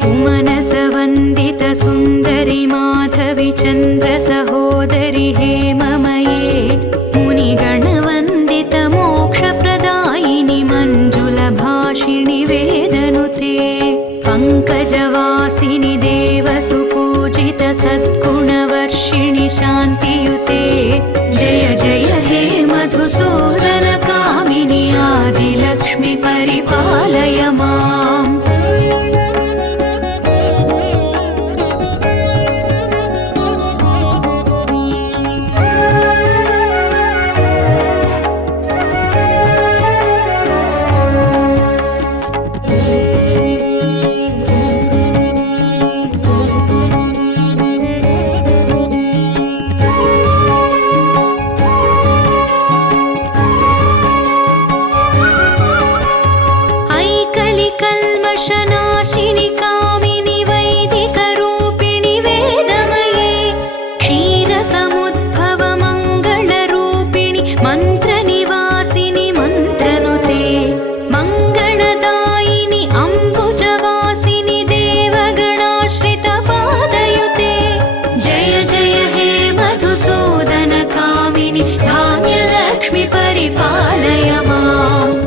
सुमनसवन्दित सुन्दरि माधवि चन्द्र सहोदरि हेममये मुनिगणवन्दित मोक्षप्रदायिनि मञ्जुलभाषिणि वेदनुते पङ्कजवासिनि देवसुपूजित सद्गुणवर्षिणि शान्तियुते जय जय हे मधुसूदन कामिनि आदिलक्ष्मि परिपालय माम्। कल्मषनाशिनि कामिनि वैदिकरूपिणि वेदमये क्षीरसमुद्भव मङ्गलरूपिणि मन्त्रनिवासिनि मन्त्रनुते मङ्गलदायिनि अम्बुजवासिनि देवगणाश्रितपादयुते जय जय हे मधुसूदन कामिनि धान्यलक्ष्मि परिपालय माम्।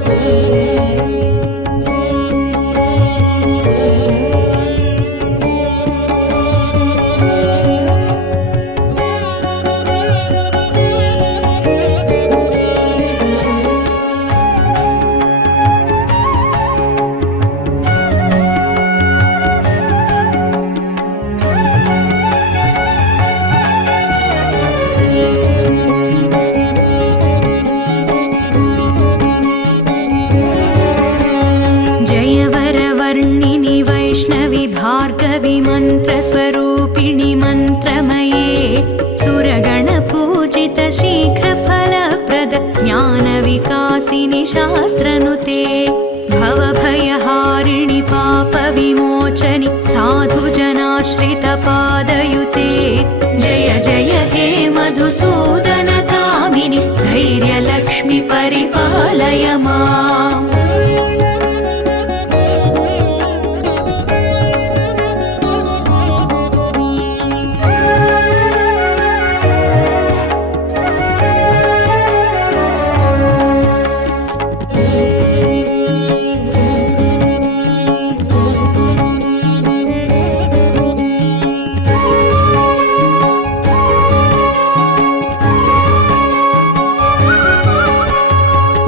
जयवरवर्णिनि वैष्णवि भार्गवि मन्त्रस्वरूपिणि मन्त्रमये सुरगणपूजित शीघ्रफलप्रद ज्ञानविकासिनि शास्त्रनुते भवभयहारिणि पापविमोचनि साधुजनाश्रितपादयुते जय जय हे मधुसूदन कामिनि धैर्यलक्ष्मि परिपालय माम्।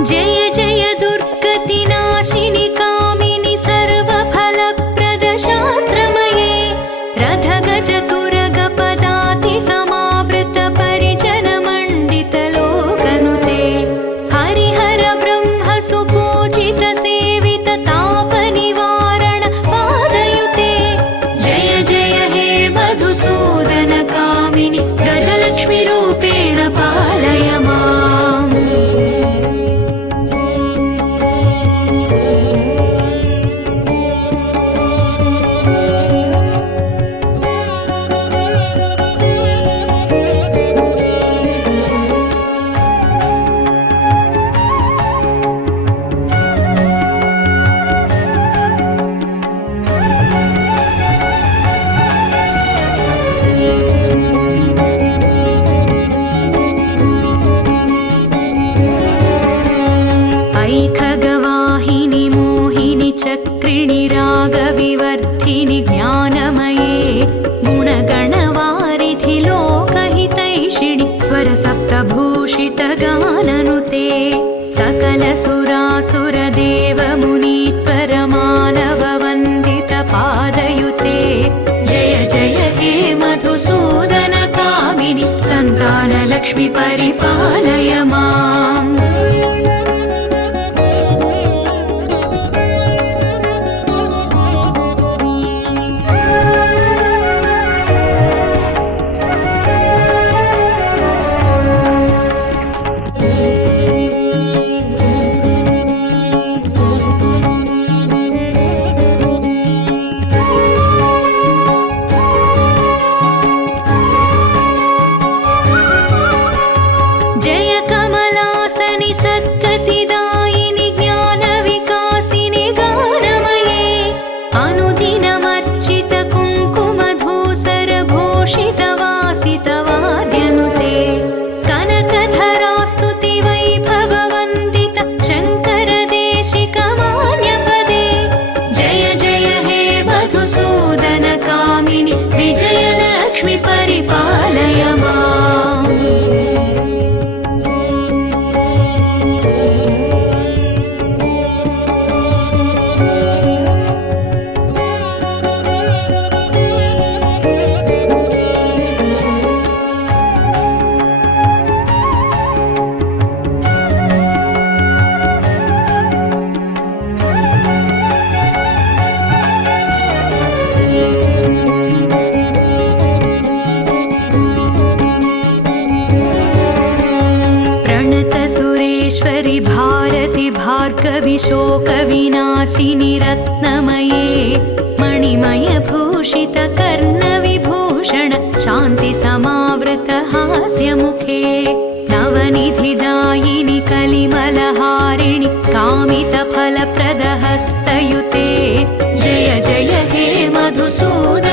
जय जय दुर्गतिनाशिनि कामिनि सर्वफलप्रद शास्त्रमये रथगजतुरगपदाति समावृत परिजनमण्डित लोकनुते हरिहर ब्रह्म सुपूजित सेवित तापनिवारण पादयुते जय जय हे मधुसूदन कामिनि गजलक्ष्मि रूपेण पालय माम्। ऐखगवाहिनि मोहिनि चक्रिणि रागविवर्धिनि ज्ञानमये गुणगणवारिधि लोकहितैषिणि स्वरसप्तभूषित गाननुते सकलसुरासुरदेवमुनीश्वर मानववन्दित पादयुते जय जय हे मधुसूदन कामिनि सन्तानलक्ष्मि परिपालय माम्। जय कमल महेश्वरि भारति भार्गवि शोकविनाशिनि रत्नमये मणिमयभूषित कर्णविभूषण शान्तिसमावृत हास्यमुखे नवनिधिदायिनि कलिमलहारिणि कामितफलप्रदहस्तयुते जय जय हे मधुसूदन